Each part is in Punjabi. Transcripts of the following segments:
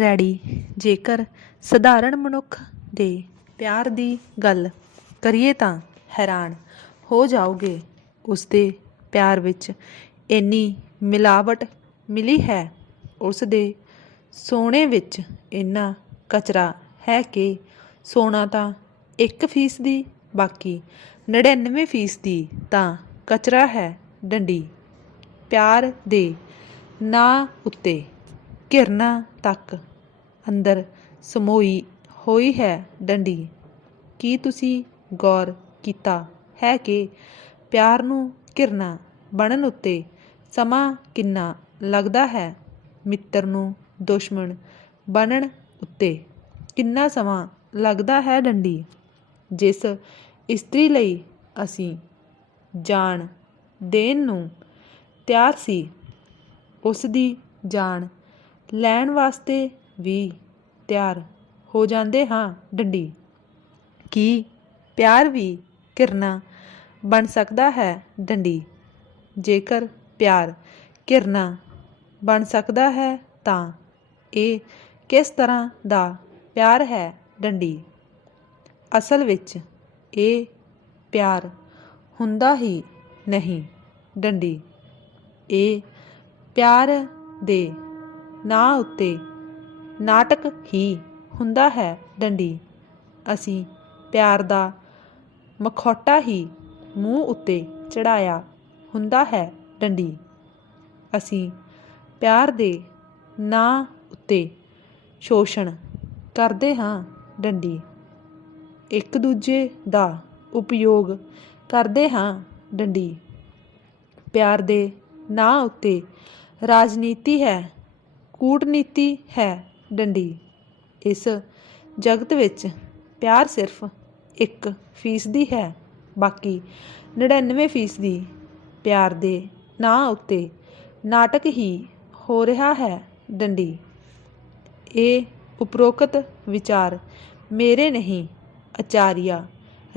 ਰੈਡੀ। ਜੇਕਰ ਸਧਾਰਨ ਮਨੁੱਖ ਦੇ ਪਿਆਰ ਦੀ ਗੱਲ ਕਰੀਏ ਤਾਂ ਹੈਰਾਨ ਹੋ ਜਾਓਗੇ। ਉਸ ਦੇ ਪਿਆਰ ਵਿੱਚ ਇੰਨੀ ਮਿਲਾਵਟ ਮਿਲੀ ਹੈ। ਉਸ ਦੇ ਸੋਨੇ ਵਿੱਚ ਇੰਨਾ ਕਚਰਾ ਹੈ ਕਿ ਸੋਨਾ ਤਾਂ ਇੱਕ ਫੀਸਦੀ, ਬਾਕੀ 99 ਫੀਸਦੀ ਤਾਂ ਕਚਰਾ ਹੈ ਡੰਡੀ। ਪਿਆਰ ਦੇ ਨਾਂ ਉੱਤੇ ਘਿਰਨਾ ਤੱਕ ਅੰਦਰ ਸਮੋਈ ਹੋਈ ਹੈ ਡੰਡੀ। ਕੀ ਤੁਸੀਂ ਗੌਰ ਕੀਤਾ ਹੈ ਕਿ ਪਿਆਰ ਨੂੰ ਘਿਰਨਾ ਬਣਨ ਉੱਤੇ ਸਮਾਂ ਕਿੰਨਾ ਲੱਗਦਾ ਹੈ? ਮਿੱਤਰ ਨੂੰ ਦੁਸ਼ਮਣ ਬਣਨ ਉੱਤੇ ਕਿੰਨਾ ਸਮਾਂ ਲੱਗਦਾ ਹੈ ਡੰਡੀ? ਜਿਸ ਇਸਤਰੀ ਲਈ ਅਸੀਂ ਜਾਨ ਦੇਣ ਨੂੰ ਤਿਆਰ ਸੀ, ਉਸ ਦੀ ਜਾਨ ਲੈਣ ਵਾਸਤੇ ਵੀ ਤਿਆਰ ਹੋ ਜਾਂਦੇ ਹਾਂ ਡੰਡੀ। ਕੀ ਪਿਆਰ ਵੀ ਘਿਰਨਾ ਬਣ ਸਕਦਾ ਹੈ ਡੰਡੀ? ਜੇਕਰ ਪਿਆਰ ਘਿਰਨਾ ਬਣ ਸਕਦਾ ਹੈ ਤਾਂ ਇਹ ਕਿਸ ਤਰ੍ਹਾਂ ਦਾ ਪਿਆਰ ਹੈ ਡੰਡੀ? ਅਸਲ ਵਿੱਚ ਇਹ ਪਿਆਰ ਹੁੰਦਾ ਹੀ ਨਹੀਂ ਡੰਡੀ। ਇਹ ਪਿਆਰ ਦੇ ਨਾਂ ਉੱਤੇ ਨਾਟਕ ਹੀ ਹੁੰਦਾ ਹੈ ਡੰਡੀ। ਅਸੀਂ ਪਿਆਰ ਦਾ ਮਖੌਟਾ ਹੀ ਮੂੰਹ ਉੱਤੇ ਚੜਾਇਆ ਹੁੰਦਾ ਹੈ ਡੰਡੀ। ਅਸੀਂ ਪਿਆਰ ਦੇ ਨਾਂ ਉੱਤੇ ਸ਼ੋਸ਼ਣ ਕਰਦੇ ਹਾਂ ਡੰਡੀ। ਇੱਕ ਦੂਜੇ ਦਾ ਉਪਯੋਗ ਕਰਦੇ ਹਾਂ ਡੰਡੀ। ਪਿਆਰ ਦੇ ਨਾਂ ਉੱਤੇ ਰਾਜਨੀਤੀ ਹੈ ਕੂਟਨੀਤੀ ਹੈ ਡੰਡੀ। ਇਸ ਜਗਤ ਵਿੱਚ ਪਿਆਰ ਸਿਰਫ ਇੱਕ ਫੀਸਦੀ ਹੈ, ਬਾਕੀ 99 ਫੀਸਦੀ ਪਿਆਰ ਦੇ ਨਾਂ ਉੱਤੇ ਨਾਟਕ ਹੀ ਹੋ ਰਿਹਾ ਹੈ ਡੰਡੀ। ਇਹ ਉਪਰੋਕਤ ਵਿਚਾਰ ਮੇਰੇ ਨਹੀਂ, ਆਚਾਰੀਆ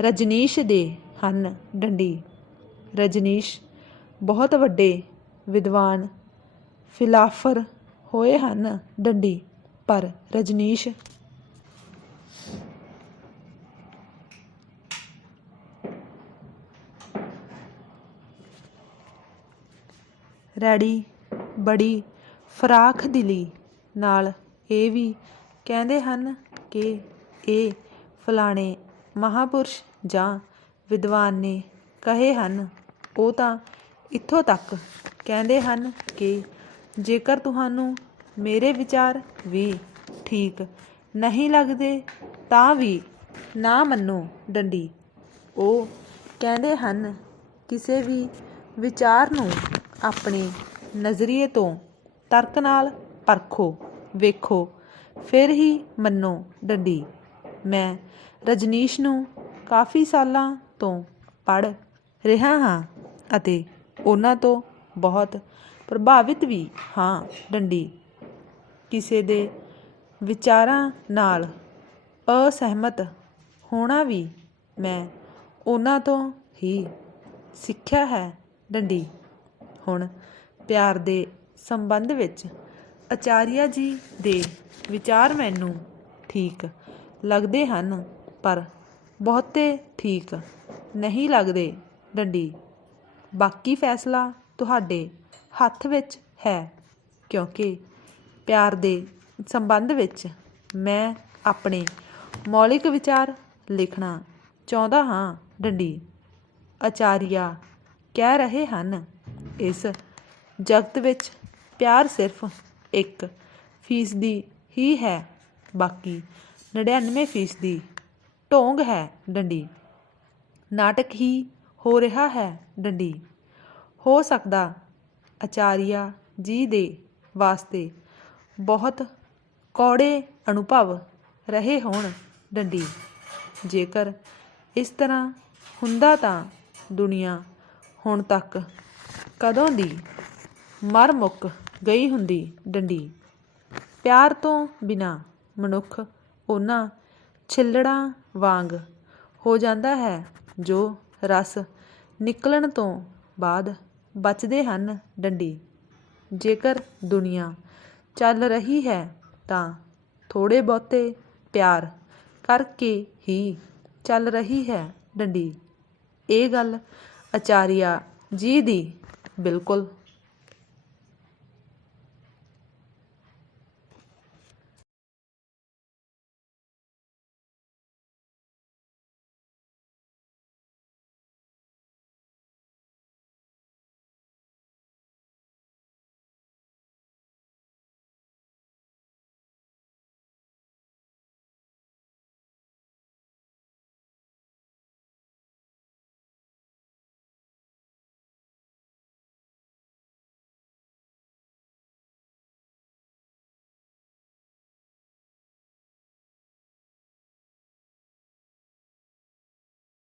ਰਜਨੀਸ਼ ਦੇ ਹਨ ਡੰਡੀ। ਰਜਨੀਸ਼ ਬਹੁਤ ਵੱਡੇ, ਵਿਦਵਾਨ ਫਿਲਾਫਰ ਹੋਏ ਹਨ ਡੰਡੀ, ਪਰ ਰਜਨੀਸ਼ ਰੈਡੀ, ਬੜੀ ਫਰਾਖ ਦਿਲੀ ਨਾਲ ਇਹ ਵੀ ਕਹਿੰਦੇ ਹਨ ਕਿ ਇਹ ਫਲਾਣੇ ਮਹਾਪੁਰਸ਼ ਜਾਂ ਵਿਦਵਾਨ ਨੇ ਕਹੇ ਹਨ। ਉਹ ਤਾਂ ਇੱਥੋਂ ਤੱਕ ਕਹਿੰਦੇ ਹਨ ਕਿ ਜੇਕਰ ਤੁਹਾਨੂੰ ਮੇਰੇ ਵਿਚਾਰ ਵੀ ਠੀਕ ਨਹੀਂ ਲੱਗਦੇ, ਤਾਂ ਵੀ ਨਾ ਮੰਨੋ ਡੰਡੀ। ਉਹ ਕਹਿੰਦੇ ਹਨ, ਕਿਸੇ ਵੀ ਵਿਚਾਰ ਨੂੰ ਆਪਣੇ ਨਜ਼ਰੀਏ ਤੋਂ ਤਰਕ ਨਾਲ ਪਰਖੋ, ਵੇਖੋ, ਫਿਰ ਹੀ ਮੰਨੋ ਡੰਡੀ। ਮੈਂ ਰਜਨੀਸ਼ ਨੂੰ ਕਾਫੀ ਸਾਲਾਂ ਤੋਂ ਪੜ੍ਹ ਰਿਹਾ ਹਾਂ ਅਤੇ ਉਹਨਾਂ ਤੋਂ ਬਹੁਤ ਪ੍ਰਭਾਵਿਤ ਵੀ, ਹਾਂ, ਡੰਡੀ। ਕਿਸੇ ਦੇ ਵਿਚਾਰਾਂ ਨਾਲ ਅਸਹਿਮਤ ਹੋਣਾ ਵੀ ਮੈਂ ਉਹਨਾਂ ਤੋਂ ਹੀ ਸਿੱਖਿਆ ਹੈ, ਡੰਡੀ। ਹੁਣ ਪਿਆਰ ਦੇ ਸੰਬੰਧ ਵਿੱਚ ਆਚਾਰੀਆ ਜੀ ਦੇ ਵਿਚਾਰ ਮੈਨੂੰ ਠੀਕ ਲੱਗਦੇ ਹਨ, ਪਰ ਬਹੁਤੇ ਠੀਕ ਨਹੀਂ ਲੱਗਦੇ, ਡੰਡੀ। ਬਾਕੀ ਫੈਸਲਾ ਤੁਹਾਡੇ ਹੱਥ ਵਿੱਚ ਹੈ, ਕਿਉਂਕਿ ਪਿਆਰ ਦੇ ਸੰਬੰਧ ਵਿੱਚ ਮੈਂ ਆਪਣੇ ਮੌਲਿਕ ਵਿਚਾਰ ਲਿਖਣਾ ਚਾਹੁੰਦਾ ਹਾਂ। ਡੰਡੀ ਆਚਾਰੀਆ ਕਹਿ ਰਹੇ ਹਨ, ਇਸ ਜਗਤ ਵਿੱਚ ਪਿਆਰ ਸਿਰਫ ਇੱਕ ਫੀਸਦੀ ਹੀ ਹੈ, ਬਾਕੀ 99 ਫੀਸਦੀ ਢੋਂਗ ਹੈ। ਡੰਡੀ, ਨਾਟਕ ਹੀ ਹੋ ਰਿਹਾ ਹੈ। ਡੰਡੀ, ਹੋ ਸਕਦਾ ਆਚਾਰੀਆ ਜੀ ਦੇ ਵਾਸਤੇ ਬਹੁਤ ਕੌੜੇ ਅਨੁਭਵ ਰਹੇ ਹੋਣ ਡੰਡੀ। ਜੇਕਰ ਇਸ ਤਰ੍ਹਾਂ ਹੁੰਦਾ ਤਾਂ ਦੁਨੀਆ ਹੁਣ ਤੱਕ ਕਦੋਂ ਦੀ ਮਰ ਮੁੱਕ ਗਈ ਹੁੰਦੀ ਡੰਡੀ? ਪਿਆਰ ਤੋਂ ਬਿਨਾ ਮਨੁੱਖ ਉਹਨਾਂ ਛਿੱਲੜਾਂ ਵਾਂਗ ਹੋ ਜਾਂਦਾ ਹੈ ਜੋ ਰਸ ਨਿਕਲਣ ਤੋਂ ਬਾਅਦ ਬਚਦੇ ਹਨ ਡੰਡੀ। ਜੇਕਰ ਦੁਨੀਆ ਚੱਲ ਰਹੀ ਹੈ ਤਾਂ ਥੋੜੇ ਬਹੁਤੇ ਪਿਆਰ ਕਰਕੇ ਹੀ ਚੱਲ ਰਹੀ ਹੈ ਡੰਡੀ। ਇਹ ਗੱਲ ਆਚਾਰੀਆ ਜੀ ਦੀ ਬਿਲਕੁਲ